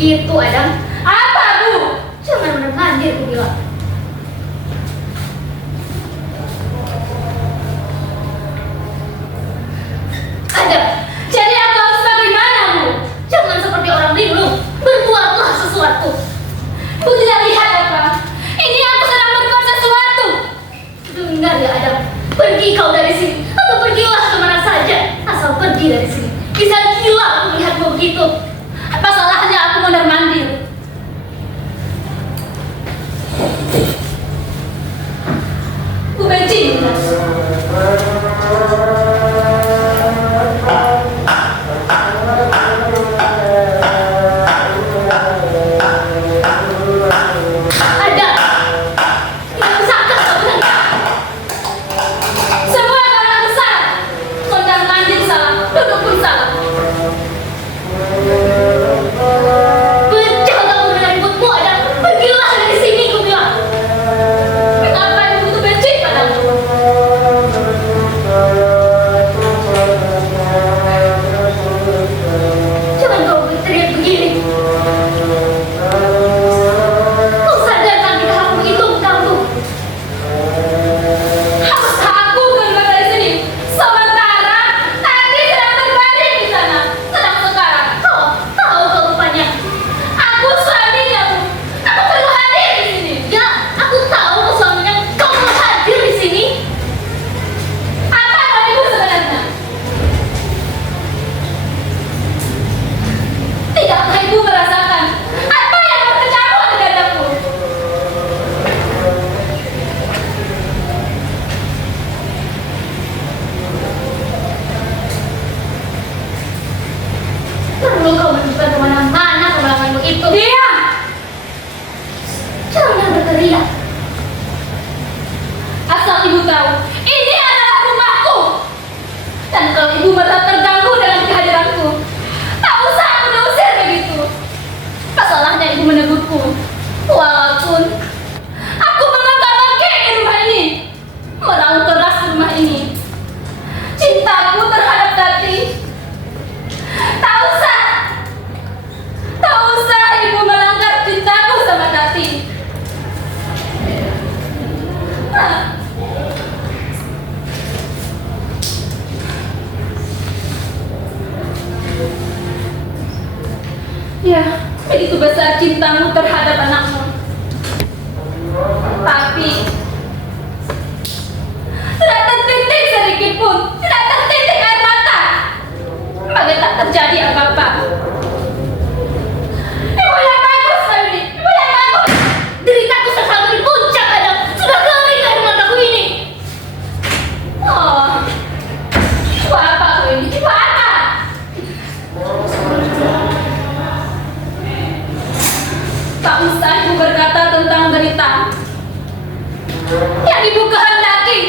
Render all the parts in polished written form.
begitu, Adam. Apa, Bu? Jangan mondar-mandir, aku bilang. Adam, jadi aku harus bagaimana, Bu? Jangan seperti orang linglung. Berbuatlah sesuatu. Bu tidak lihat apa? Ini aku sedang berbuat sesuatu. Dengar ya, Adam. Pergi kau dari sini. Atau pergilah kemana saja. Asal pergi dari sini. Bisa gila aku melihatmu begitu. Apa salahnya aku mondar-mandir? Bu benci. Perlu kau menunjukkan kemana-mana kemalanganmu itu. Diam! Jangan berteriak. Asal ibu tahu, ini adalah rumahku. Dan kalau ibu merasa terganggu dengan kehadiranku, tak usah aku diusir begitu. Masalahnya ibu menegurku, walaupun aku membangga-bangga di rumah ini, meraung keras di rumah ini. Cintaku terhadap Tati. Tak usah ibu melanggar cintaku sama Tati. Ya, begitu besar cintamu terhadap anakmu. Tapi tidak tertitik sedikit pun, tidak tertitik air mata. Bagai tak terjadi apa-apa. Ibu yang bagus, Febri. Ibu yang bagus. Deritaku selalu di puncak, Adam. Sudah kering air mataku ini. Oh, ibu apa aku ini? Ibu apa? Tak usah ibu berkata tentang derita. Yang ibu kehendaki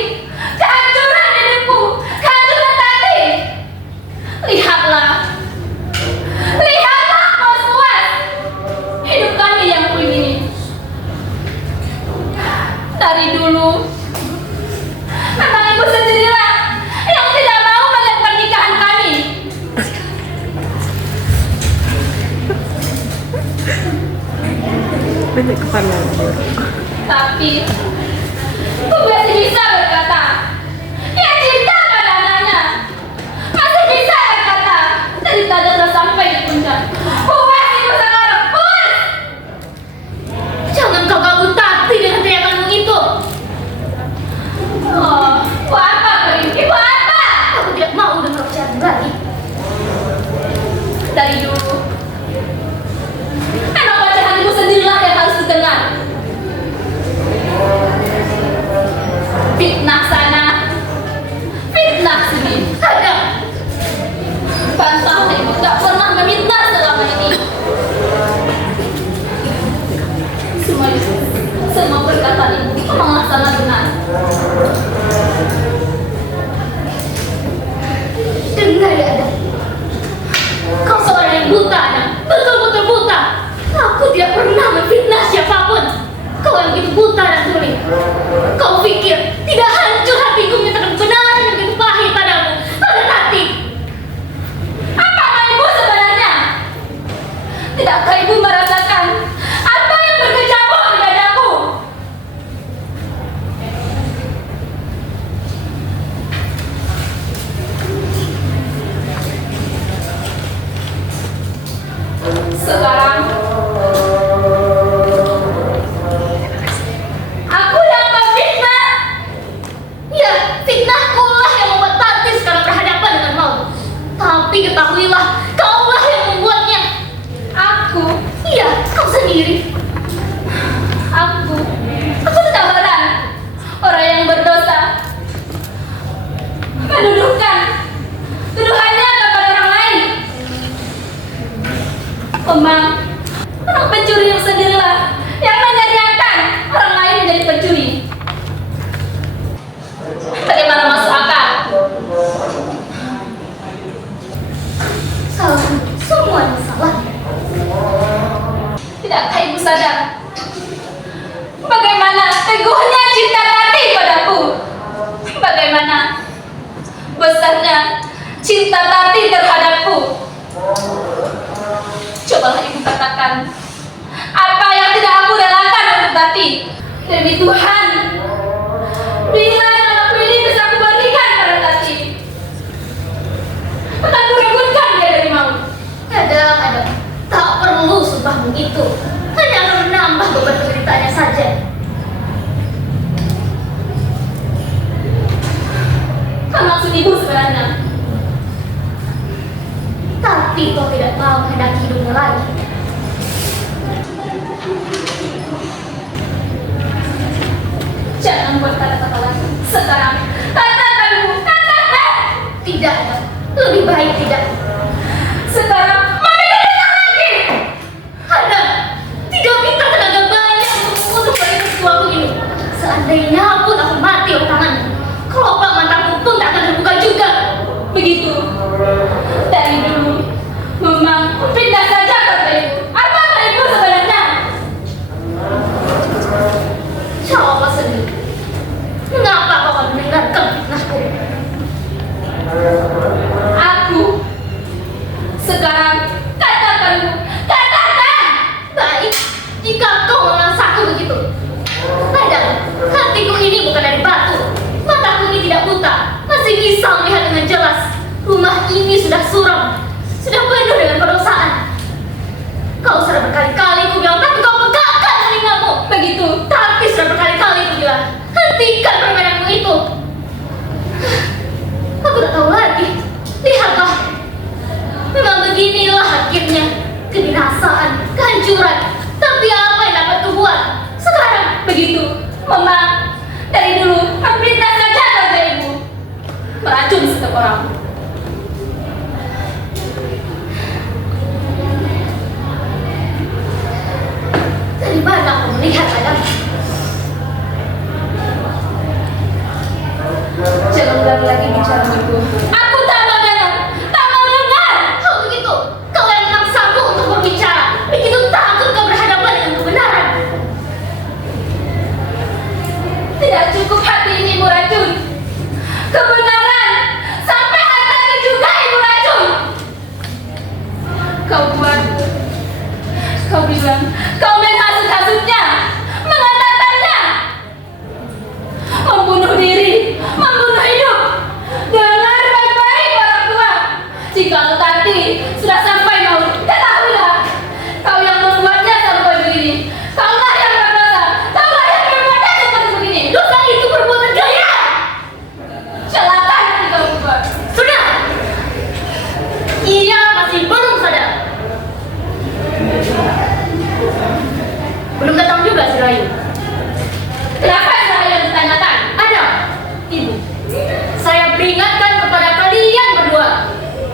kehancuran hidupku, kehancuran Tati. Lihatlah puas-puas hidup kami yang ku ini. Dari dulu memang ibu sendirilah yang tidak mau melihat pernikahan kami. Tapi ibu masih bisa berkata, ya cinta pada anaknya. Masih bisa berkata, ceritanya sudah sampai di puncak. Puas ibu sekarang, puas. Jangan kau ganggu Tati dengan teriakanmu itu. Oh, ibu apa Karin? Ibu apa? Aku tidak mau dengar ucapan lagi. Dari dulu memang ocehan ibu sendirilah yang harus didengar. merasakan apa yang tidak aku relakan untuk Tati. Demi Tuhan, bila anakku ini bisa aku berikan pada Tati, akan kurebutkan dia dari maut. Kadang-kadang tak perlu sumpahmu itu, hanya akan menambah beban penderitaannya saja. Apa maksud ibu sebenarnya? Tapi kau tidak mau menghendaki hidupnya lagi. Jangan buat kata-kata lagi. Sekarang katakan, Bu, katakan. Tidak ada. Lebih baik tidak. Sekarang mami tidak lagi. Ada. Tidak minta tenaga banyak untuk balik sesuatu ini. Seandainya pun aku mati oleh tanganmu, kelopak mataku pun tak akan terbuka juga. Begitu. Dari dulu memang pindah saja kata ibu. Apa ibu sebenarnya? Jawablah sendiri. Mengapa kau akan mendengarkan fitnahku? Aku sekarang katakan, katakan. Baik, jika kau mengasahku begitu. Padahal hatiku ini bukan dari batu, mataku ini tidak buta, masih bisa melihat dengan jelas. Rumah ini sudah suram, sudah penuh dengan pedosaan. Kau sudah berkali-kali ku bilang, tapi kau pegangkan telingamu. Begitu, tapi sudah berkali-kali ku bilang, hentikan permainanmu itu. Aku tak tahu lagi. Lihatlah, memang beginilah akhirnya. Kebinasaan, kehancuran. Tapi apa yang dapat ku buat? Sekarang begitu. Memang dari dulu memfitnah saja kata ibu, meracun setiap orang. Dari mana aku melihat Adam? Jangan ulangi lagi bicara ibu. Aku tak mau dengar, tak mau dengar. Kalau begitu, kau yang memaksaku untuk berbicara. Begitu takut kau berhadapan dengan kebenaran. Tidak cukup hati ini ibu racun, kebenaran sampai hartanya juga ibu racun. Kau buat, kau bilang, kau menghasut-hasutnya, mengatakannya, membunuh diri, membunuh hidup. Dengar baik-baik orang tua. Jika Tati sudah sampai maut, ketahuilah, kau yang membuatnya sampai begini. Kaulah yang berdosa, kaulah yang berbuatnya seperti begini. Dosa itu perbuatan gaya. Celaka nanti kau buat. Sudah. Ia masih belum sadar. Belum datang juga si Rayu. Kenapa si Rayu yang ditanyakan? Ada, ibu. Saya peringatkan kepada kalian berdua.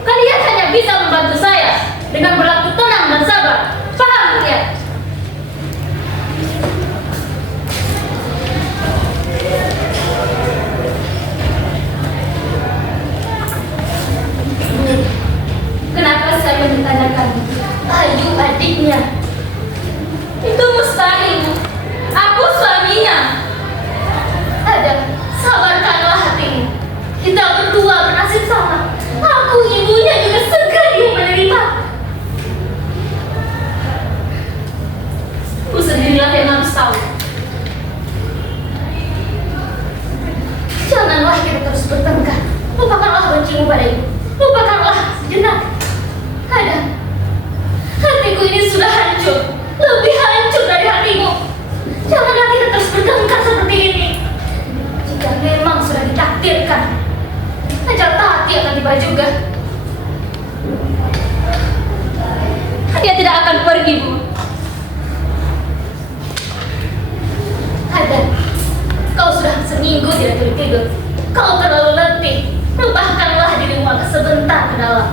Kalian hanya bisa membantu saya dengan berlaku tenang dan sabar. Paham kalian? Kenapa saya menanyakan Ayu adiknya? Itu mustahil. Aku suaminya. Ada, sabarkanlah hatimu. Kita berdua bernasib sama. Aku ibunya juga segera dia menerima. Ku sendirilah yang harus tahu. Janganlah kita terus bertengkar. Lupakanlah bencimu pada ibu. Lupakanlah sejenak. Ada, hatiku ini sudah hancur. Lebih hancur dari hatimu. Janganlah kita terus bertengkar seperti ini. Jika memang sudah ditakdirkan, ajal Tati akan tiba juga. Dia tidak akan pergi, Bu. Ada, kau sudah seminggu tidak tidur. Kau terlalu letih. Rebahkanlah dirimu agak sebentar ke dalam.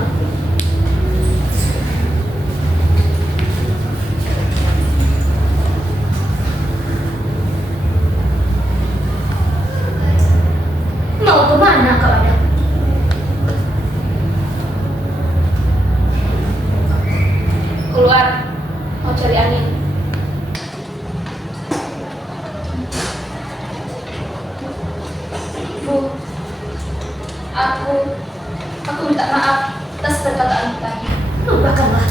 Mau kemana kau Adam? Keluar, mau cari angin. Bu, aku minta maaf atas perkataan tadi. Lupakanlah.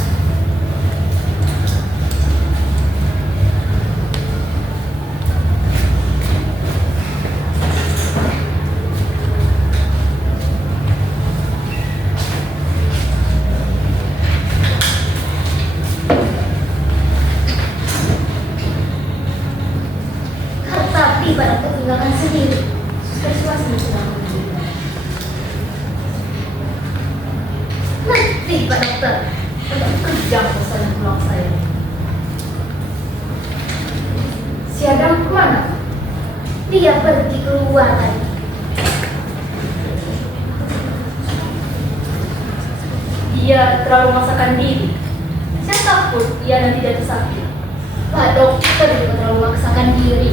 Nih Pak Dokter, agak kejam pesanan tulang saya. Si Adam kemana? Dia pergi keluar tadi. Dia terlalu memaksakan diri. Saya takut ia nanti jatuh sakit. Pak Dokter juga terlalu memaksakan diri.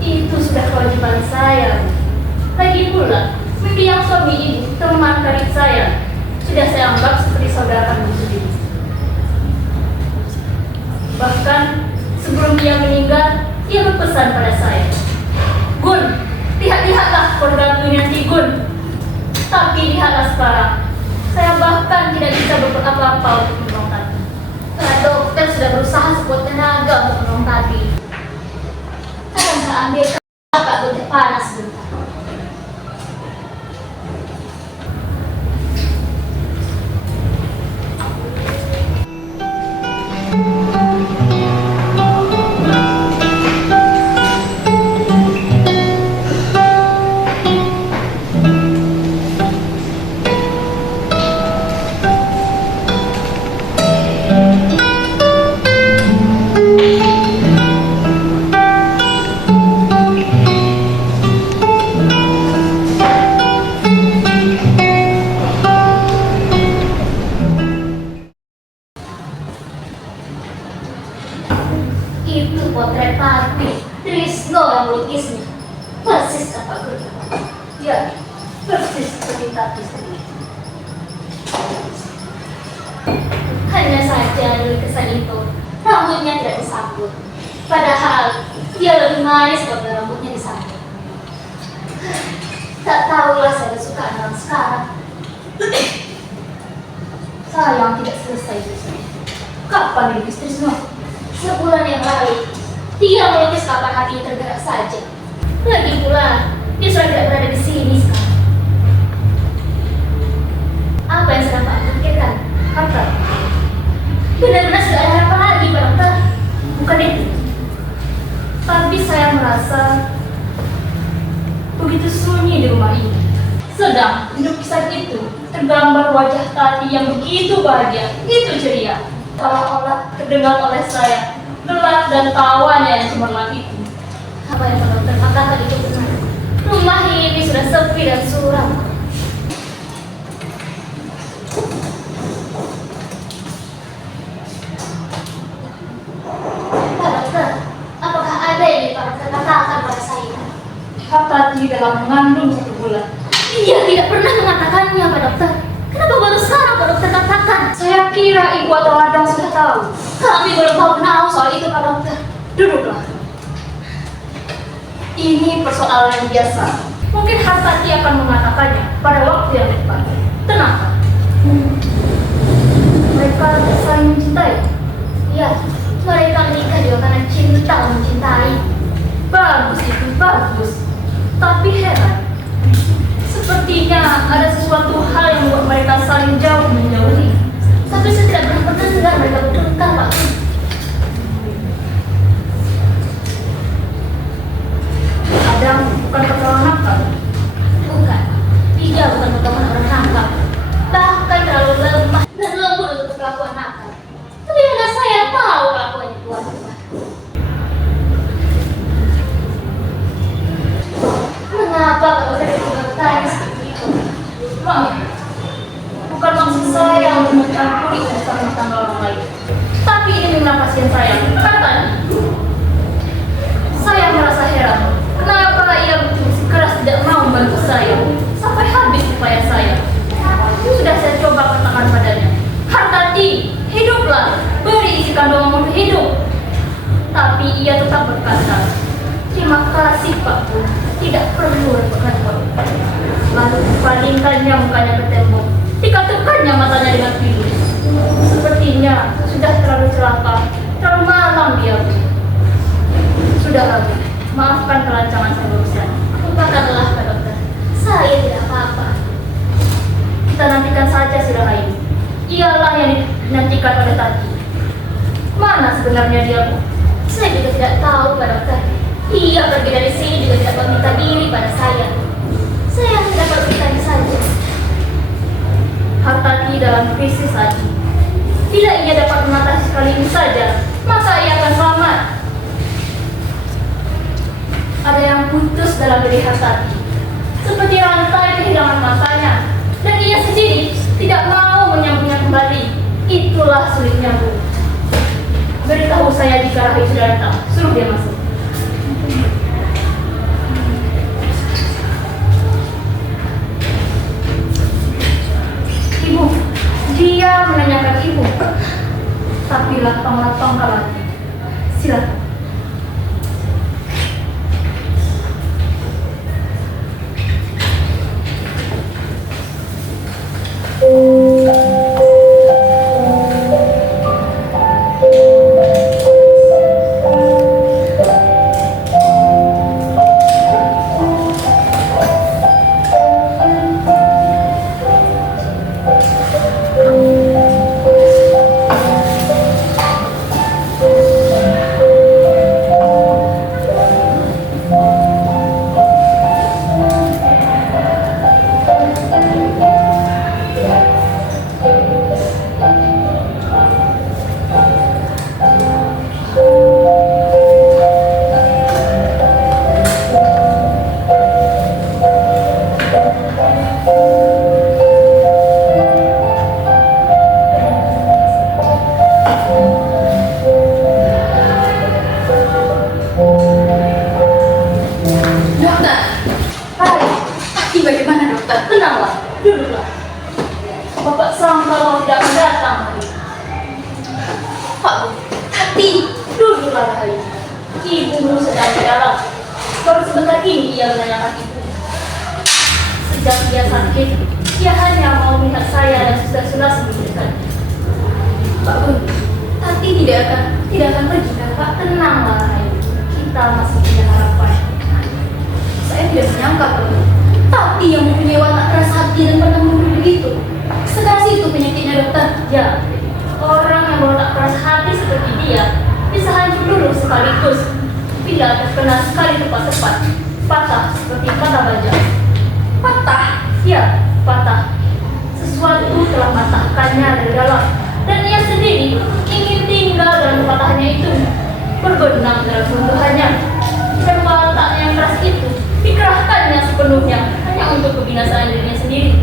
Itu sudah kewajiban saya. Lagi pula, mendiang suami ibu, teman karib saya, sudah saya anggap seperti saudara kandung sendiri. Bahkan sebelum dia meninggal, dia berpesan pada saya, "Gun, lihat-lihatlah keluarga nanti Gun." Tapi lihatlah sekarang, saya bahkan tidak bisa berbuat apa-apa untuk menolong tadi. Pak Dokter sudah berusaha sekuat tenaga untuk menolong tadi. Saya ambil kakak udah panas bentar. Itu potret Tati, Trisno yang melukisnya. Persis apa Gun? Ya, persis seperti Tati sendiri. Hanya saja dari kesan itu, rambutnya tidak disambut. Padahal dia lebih manis kalau rambutnya disambut. Tak tahulah saya kesukaan orang sekarang. Sayang tidak selesai justru. Kapan melukis Trisno? Sebulan yang lalu, dia melukis kapan hatinya tergerak saja. Lagi pula, dia sudah tidak berada di sini sekarang. Apa yang sedang Pak pikirkan? Harta. Benar-benar sudah ada harapan lagi, Pak Dokter. Bukan itu. Tapi saya merasa begitu sunyi di rumah ini. Sedang di lukisan itu tergambar wajah Tati yang begitu bahagia, begitu ceria. Seolah-olah terdengar oleh saya gelak dan tawanya yang cemerlang itu. Apa yang Pak Dokter katakan itu benar. Rumah ini sudah sepi dan suram. Pak Dokter, apakah ada yang Pak Dokter katakan pada saya? Hak Tati dalam mengandung 1 bulan. Dia tidak pernah mengatakannya, Pak Dokter. Kenapa baru sekarang Pak Dokter katakan? Saya kira ibu atau Ladang sudah tahu. Kami belum tahu soal itu, Pak Dokter. Duduklah. Ini persoalan yang biasa. Mungkin Hartati akan mengatakannya pada waktu yang tepat. Tenang, Pak. Mereka saling mencintai. Ya, mereka menikah juga karena cinta mencintai. Bagus itu, bagus. Tapi heran. Sepertinya ada sesuatu hal yang membuat mereka saling jauh menjauhi. Tapi saya tidak pernah mendengar mereka bertengkar, Pak. Adam bukan persoalan nakal. Bukan. Dia bukan potongan orang nakal. Bahkan terlalu lemah dan lembut untuk kelakuan nakal. Tapi mana saya tahu kelakuannya tuan rumah. Mengapa kalau saya bertanya seperti itu? Maaf, bukan maksud saya untuk mencampuri urusan rumah tangga orang lain. Tapi ini memang pasien saya. Katakan. Saya merasa heran. Kenapa ia bersikeras tidak mau membantu saya sampai habis upaya saya? Sudah saya coba katakan padanya, Hartati, hiduplah, beri isi kandunganmu untuk hidup. Tapi ia tetap berkata, terima kasih Pak Bu, tidak perlu repot-repot. Lalu dipalingkannya mukanya ke tembok, dikatukannya matanya dengan pilu. Sepertinya sudah terlalu celaka, terlalu malam dia Bu. Sudahlah Bu, maafkan kelancangan saya barusan. Lupakanlah, Pak Dokter. Saya tidak apa-apa. Kita nantikan saja sidang lain. Ialah yang dinantikan oleh Tati. Mana sebenarnya dia Bu? Saya juga tidak tahu, Pak Dokter. Ia pergi dari sini juga tidak meminta diri pada saya. Saya hanya dapat bertanya saja. Hartati dalam diri Hartati, seperti rantai kehilangan matanya, dan ia sendiri tidak mau menyambungnya kembali. Itulah sulitnya, Bu. Beritahu saya jika Rahai sudah datang. Suruh dia masuk. Ibu, dia menanyakan ibu. Tapi lapang-lapang kalati. Silakan. Ibu sedang di dalam. Baru sebentar ini ia menanyakan ibu. Sejak ia sakit, ia hanya mau melihat saya dan sudah sebelumnya. Pak Gun, Tati tidak akan pergi kan Pak? Tenanglah Rahayu, kita masih punya harapan. Saya tidak menyangka Pak Gun, Tati yang mempunyai watak keras hati dan pernah membunuh begitu. Sekeras itu penyakitnya dokter. Ya, orang yang berwatak keras hati seperti dia bisa hancur dulu sekaligus. Bila terkena sekali tepat, patah seperti patah baja. Patah? Ya, patah. Sesuatu telah matahkannya dari dalam, dan ia sendiri ingin tinggal dalam patahnya itu, berbenam dalam runtuhannya. Dan watak yang keras itu dikerahkannya sepenuhnya hanya untuk kebinasaan dirinya sendiri.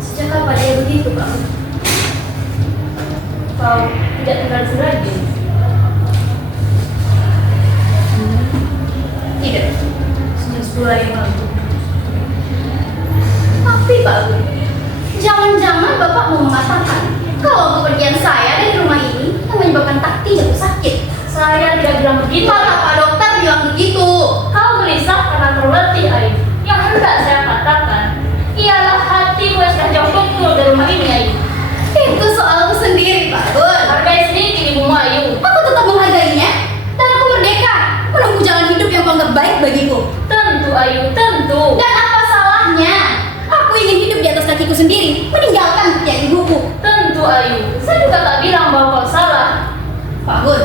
Sejak kapan dia begitu, Pak? Kau tidak tinggal di sini lagi? Tidak, sudah 10 hari yang lalu. Tapi Pak Gun, jangan-jangan Bapak mau mengatakan kalau kepergian saya dari rumah ini yang menyebabkan Tati jatuh sakit. Saya tidak bilang begitu. Malah Pak Dokter bilang begitu. Kau gelisah karena terletih, Ayu. Yang hendak saya katakan ialah hatimu yang sudah jauh betul dari rumah ini, Ayu. Itu soalku sendiri, Pak Gun. Hargai sedikit ibumu, Ayu. Aku tetap menghargainya, dan aku merdeka menunggu jalan hidup yang kau anggap baik bagiku. Tentu, Ayu, tentu. Dan apa salahnya? Aku ingin hidup di atas kakiku sendiri, meninggalkan ketiak ibuku. Tentu, Ayu. Saya juga tak bilang bahwa kau salah. Pak Gun,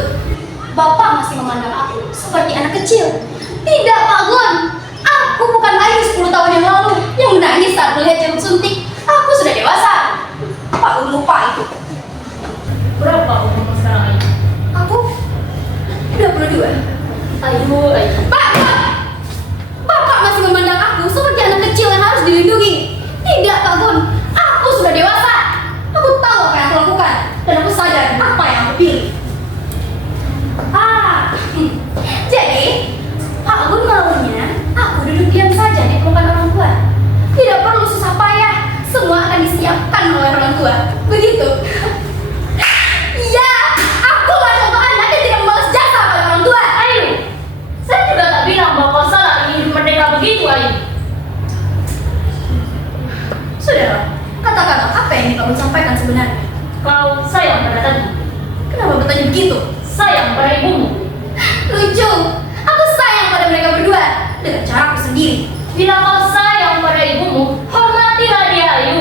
Bapak masih memandang aku seperti anak kecil. Tidak, Pak Gun. Aku bukan Ayu 10 tahun yang lalu yang menangis saat melihat jarum suntik. Aku sudah dewasa. Pak Gun lupa itu. Berapa umurmu sekarang, Ayu? Aku 22. Ayu. Bapak! Bapak masih memandang aku seperti anak kecil yang harus dilindungi. Tidak, Pak Gun. Aku sudah dewasa. Aku tahu apa yang aku lakukan. Dan aku sadar apa yang aku pilih. Jadi, Pak Gun maunya aku duduk diam saja di pelukan orang tua. Tidak perlu susah payah. Semua akan disiapkan oleh orang tua. Begitu. Ya, aku lah contoh anak yang tidak membalas jasa pada orang tua. Ayu, saya juga tak bilang bahwa kau salah ingin merdeka begitu, Ayu. Sudahlah, katakanlah apa yang kamu sampaikan sebenarnya. Kau sayang pada Tati. Kenapa bertanya begitu? Sayang pada ibumu. Lucu, aku sayang pada mereka berdua dengan caraku sendiri. Bila kau sayang pada ibumu, hormatilah dia, Ayu.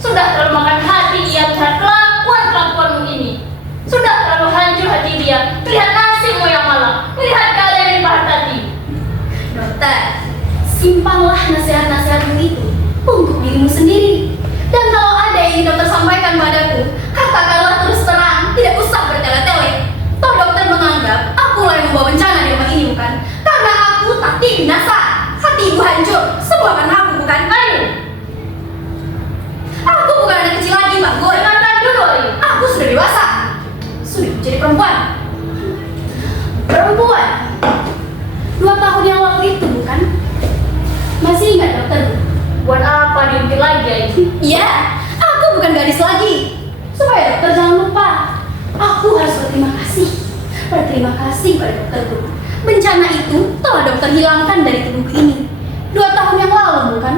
Sudah terlalu makan hati ia melihat kelakuanmu ini. Sudah terlalu hancur hati dia melihat nasibmu yang malang, melihat keadaan yang parah tadi. Dokter, simpanlah nasihat-nasihatmu itu untuk dirimu sendiri. Dan kalau ada yang ingin dokter sampaikan padaku, katakanlah terus terang, tidak usah bertele-tele. Toh dokter menganggap akulah yang membawa bencana di rumah ini, bukan? Karena aku Tati binasa, hati ibu hancur, semua karena aku bukan? Ayo, Aku bukan anak kecil lagi, Mbak Gun. dengarkan dulu Ayu. Aku sudah dewasa, sudah menjadi perempuan. Perempuan. 2 tahun yang lalu itu bukan? Masih ingat dokter? Buat apa diungkit lagi Ayu? Iya, aku bukan gadis lagi. Supaya dokter jangan lupa, aku harus berterima kasih. Berterima kasih pada dokterku. Bencana itu telah dokter hilangkan dari tubuhku ini. 2 tahun yang lalu bukan?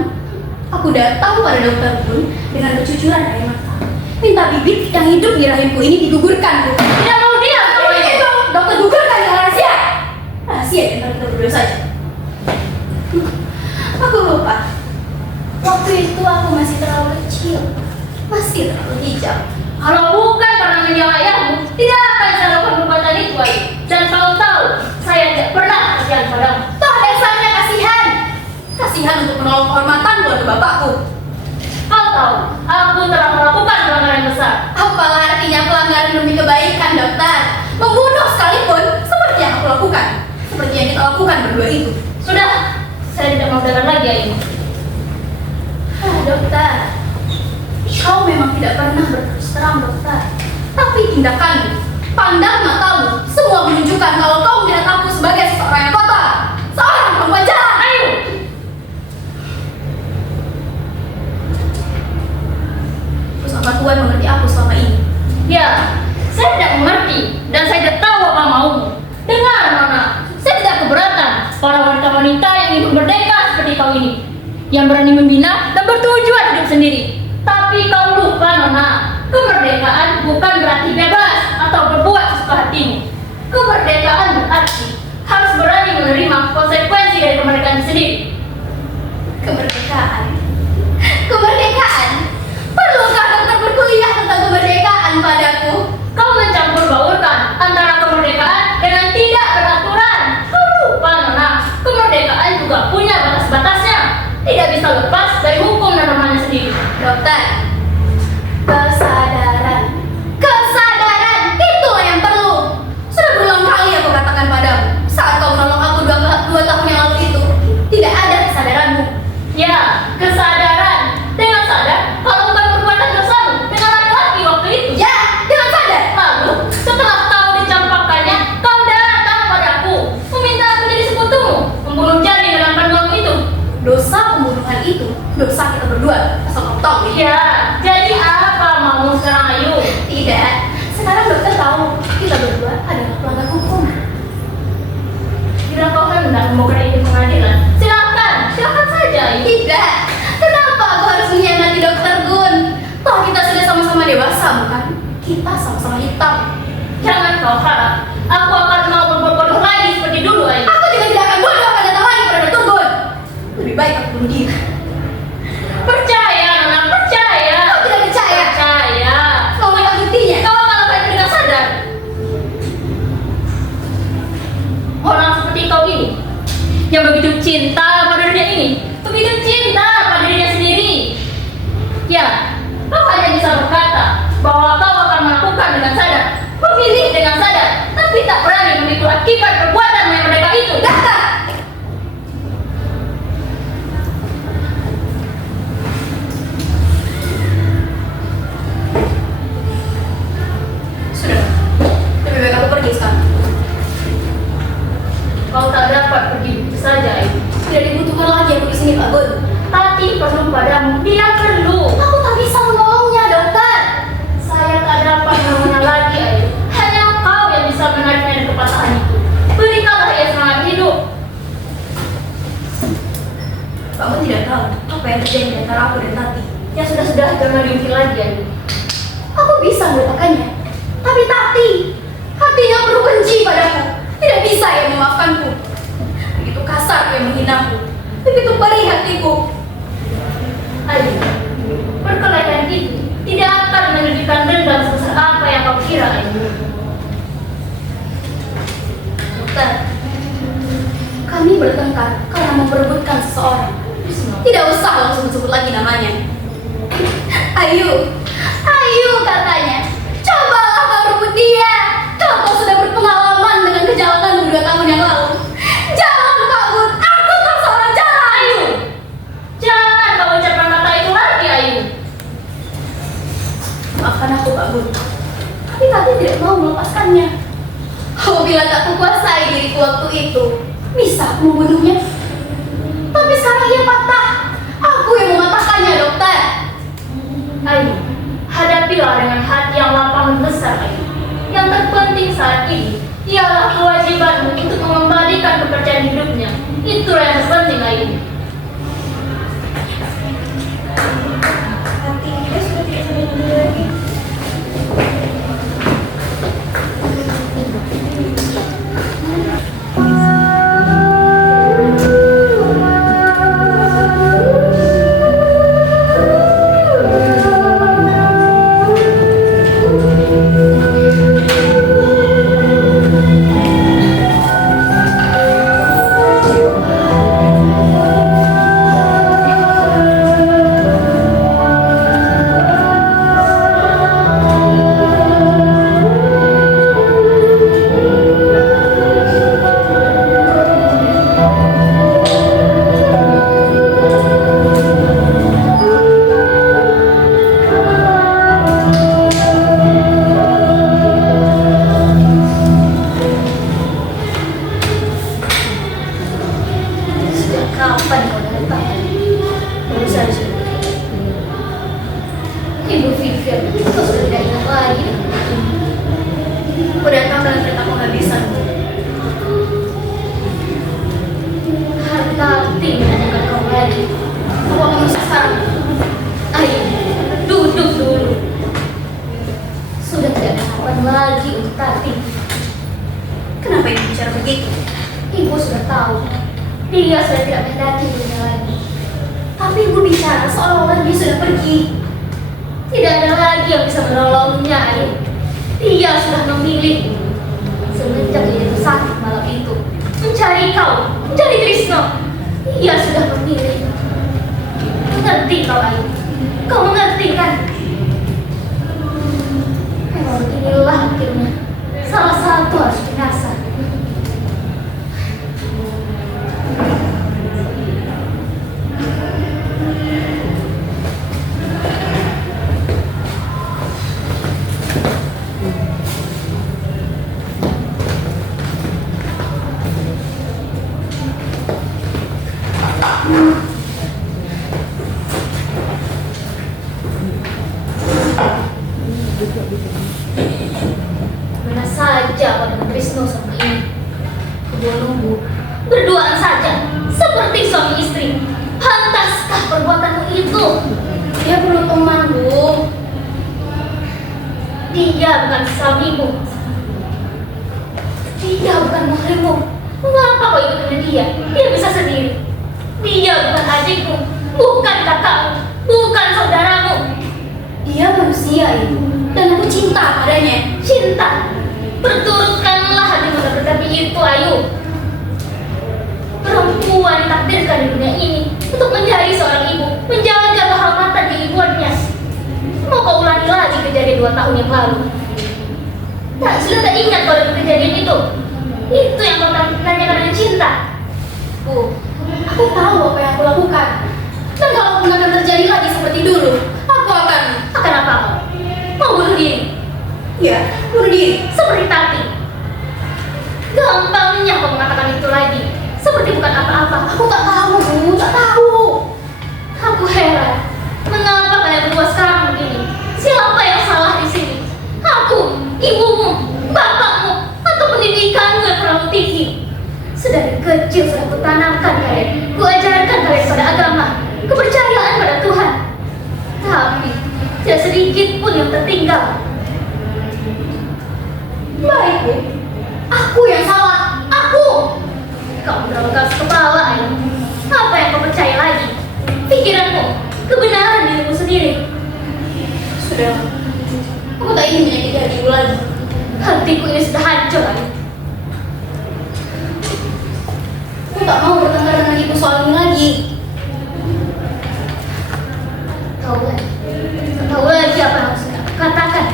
Aku datang pada dokter pun dengan kejujuran air mata. Minta bibit yang hidup di rahimku ini digugurkan. Bu. Tidak mau diam kalau ini. Itu dokter gugurkan dengan rahasia. Rahasia di antara kita berdua saja. Aku lupa. Waktu itu aku masih terlalu kecil, masih terlalu hijau. Kalau bukan karena menyawa ayahmu, tidak akan saya lakukan perbuatan itu Ayu. Dan kau tahu, saya tidak pernah kasihan padamu. Toh dasarnya kasihan. Kasihan untuk menolong kehormatan keluarga bapakku. Kau tahu, aku telah melakukan pelanggaran besar. Apalah artinya pelanggaran demi kebaikan, dokter? Membunuh sekalipun, seperti yang aku lakukan. Seperti yang kita lakukan berdua itu. Sudah, saya tidak mau dengar lagi Ayu. Dokter, kau memang tidak pernah berterus terang, dokter. Tapi tindakanmu, pandang matamu, semua menunjukkan kalau kau melihat aku sebagai seorang yang kotor, seorang perempuan jahat. Ayu, Terus apa Tuhan mengerti aku selama ini? ya, saya tidak mengerti dan saya tidak tahu apa maumu. Dengar Nona, saya tidak keberatan para wanita-wanita yang ingin merdeka seperti kau ini, yang berani membina dan bertujuan hidup sendiri. Tapi kau lupa Nona, kemerdekaan bukan berarti bebas atau berbuat sesuka hatimu. Kemerdekaan berarti harus berani menerima konsekuensi dari kemerdekaan sendiri. Kemerdekaan. Kemerdekaan? Perlukah dokter berkuliah tentang kemerdekaan padaku? Kau mencampur baurkan antara kemerdekaan dengan tidak beraturan. Kau lupa Nona, kemerdekaan juga punya batas-batasnya. Tidak bisa lepas dari hukum dan normanya sendiri. Dokter, kesadaran. Kesadaran, itulah yang perlu. Sudah berulang kali aku katakan padamu, saat kau menolong aku 2 tahun yang lalu itu, tidak ada kesadaranmu. Ya, kesadaran. Dengan sadar kalau bukan perbuatan dosamu dengan laki-laki waktu itu. Ya, dengan sadar. Lalu, setelah kau dicampakkannya, kau datang padaku, meminta aku jadi sekutumu, membunuh janin dalam kandunganmu itu. Dosa pembunuhan itu, dosa kita berdua, asal kau tahu ya. Ya, jadi apa maumu sekarang Ayu? Tidak, sekarang dokter tahu kita berdua adalah pelanggar hukum. Bila kau hendak membongkar ini pengadilan, silakan, silakan saja Ayu. Tidak, kenapa aku harus mengkhianati dokter Gun? Toh kita sudah sama-sama dewasa, bukan? Kita sama-sama hitam. Jangan kau harap aku akan mau berbuat bodoh lagi seperti dulu Ayu. Aku juga tidak akan bodoh pada datang lagi pada dokter Gun. Lebih baik aku bunuh diri. Percaya, Nona, percaya. Aku tidak percaya. Percaya. Kau mau buktinya? Kau akan lakukan itu dengan sadar. Orang seperti kau ini, yang begitu cinta pada dunia ini, begitu cinta pada dirinya sendiri. Ya, kau hanya bisa berkata bahwa kau akan melakukan dengan sadar, memilih dengan sadar, tapi tak berani memikul akibat perbuatanmu yang merdeka itu. Dokter! Sudah, lebih baik aku pergi sekarang. Kau tak dapat pergi begitu saja, Ibu. Tidak dibutuhkan lagi aku di sini, Pak Gun. Tati perlu padamu, dia perlu. Aku tak bisa menolongnya, dokter. Saya tak dapat menolongnya lagi, Ayu. Hanya kau yang bisa menariknya dari kepatahan itu. Berikanlah ia semangat hidup. Kamu tidak tahu apa yang terjadi di antara aku dan Tati. Ya sudah-sudah, jangan diungkit lagi, Ayu. Aku bisa melupakannya, tapi Tati, hatinya penuh benci padaku. Tidak bisa ia memaafkanku. Begitu kasar ia menghinaku. Begitu perih hatiku. Ayu, perkelahian itu tidak akan menyudutkan dendam sebesar apa yang kau kira, Ayu. Dokter, kami bertengkar karena memperebutkan seseorang. Tidak usah langsung sebut lagi namanya. Ayu, Ayu katanya. Cobalah kau rebut dia. Kau sudah berpengalaman dengan kejahatan 2 tahun yang lalu. Jangan kabur, aku aku membunuhnya. Tapi sekarang ia patah. Aku yang mematahkannya, dokter. Ayo, hadapilah dengan hati yang lapang dan besar, Ayu. Yang terpenting saat ini ialah kewajibanmu untuk mengembalikan kepercayaan hidupnya. Itulah yang terpenting, Ayu. Hati dia sudah tidak sampai dulu lagi. Kapan kau datang? Baru saja. Ibu Vivian, kau sudah tidak ingat lagi. Aku datang dengan kereta penghabisan. Hati menanyakan kau lagi. Aku akan menyesal. Ayo, duduk dulu. Sudah tidak ada harapan lagi untuk Tati. Kenapa ibu bicara begitu? Ibu sudah tahu. Dia sudah tidak menghendaki dirinya lagi. Tapi ibu bicara seolah-olah dia sudah pergi. Tidak ada lagi yang bisa menolongnya, Ayu. Dia sudah memilih. Semenjak dia jatuh sakit malam itu, mencari kau, mencari Trisno. Dia sudah memilih. Mengerti kau, Ayu? Kau mengerti kan? Memang inilah akhirnya. Salah satu harus binasa. Mana saja kau dengan Trisno sama ini. Kedua nunggu, berduaan saja, seperti suami istri. Pantaskah perbuatanmu itu? Dia perlu teman, Bu. Dia bukan suamimu. Dia bukan muhrimmu. Mengapa kau ikut dengan dia? Dia bisa sendiri. Dia bukan adikmu, bukan kakakmu, bukan saudaramu. Dia manusia, Ibu. Dan aku cinta padanya. Cinta, perturutkanlah hatimu tetapi itu, Ayu. Perempuan ditakdirkan di dunia ini untuk menjadi seorang ibu, menjaga kehormatan keibuannya. Mau kau ulangi lagi kejadian 2 tahun yang lalu? Sudah tak ingat kau dengan kejadian itu? Itu yang kau tanyakan dengan cinta. Bu, aku tahu apa yang aku lakukan. Dan kalau pun akan terjadi lagi seperti dulu, aku akan apa kau? Mau bunuh diri? ya bunuh diri. Seperti Tati. Gampangnya kau mengatakan itu lagi. Seperti bukan apa-apa. Aku tak tahu, Bu, tak tahu. Aku heran. Mengapa kalian berdua sekarang begini? Siapa yang salah di sini? Aku, ibumu, bapakmu, atau pendidikanmu yang terlalu tinggi? Sedari kecil sudah kutanamkan kalian, kuajarkan kalian pada agama, kepercayaan pada Tuhan. Tapi tidak sedikit pun yang tertinggal. Baik, Bu. Aku yang salah. Aku. Kau terlalu keras kepala, Ayu. Apa yang kau percaya lagi? Pikiranmu, kebenaran dirimu sendiri. Sudah. Aku tak ingin menyakiti hati Ibu lagi. Hatiku ini sudah hancur, Ayu. Aku tak mau bertengkar dengan Ibu soal ini lagi. Tahu lagi apa yang harus aku katakan.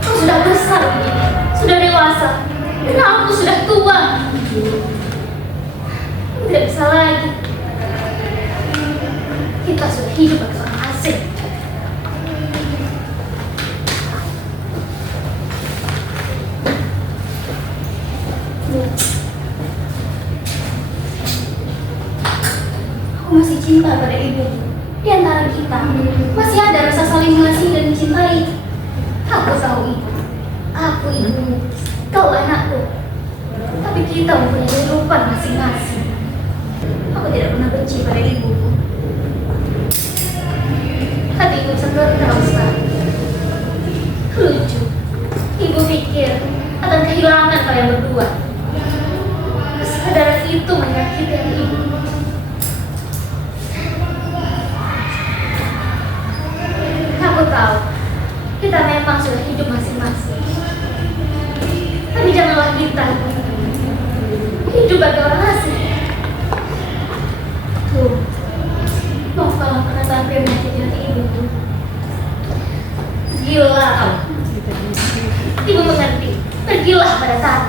Kau sudah besar, sudah dewasa, dan aku sudah tua. Tidak bisa lagi. Kita sudah hidup sebagai orang asing. aku masih cinta pada ibu. Di antara kita masih ada rasa saling mengasihi dan mencintai. Aku tahu ibu, aku ibumu, kau anakku. Tapi kita mempunyai kehidupan masing-masing. Aku tidak pernah benci pada ibuku. Hati ibu sekeras sekali. Lucu. Ibu pikir akan kehilangan kalian berdua. Kesadaran itu menyakiti hati ibu. Aku tahu kita memang sudah hidup masing-masing. Tapi janganlah kita hidup bagi orang asing. Tuh, maafkanlah perkataan yang menyakiti hati ibu tuh. Gila. Ibu mengerti. Pergilah pada saat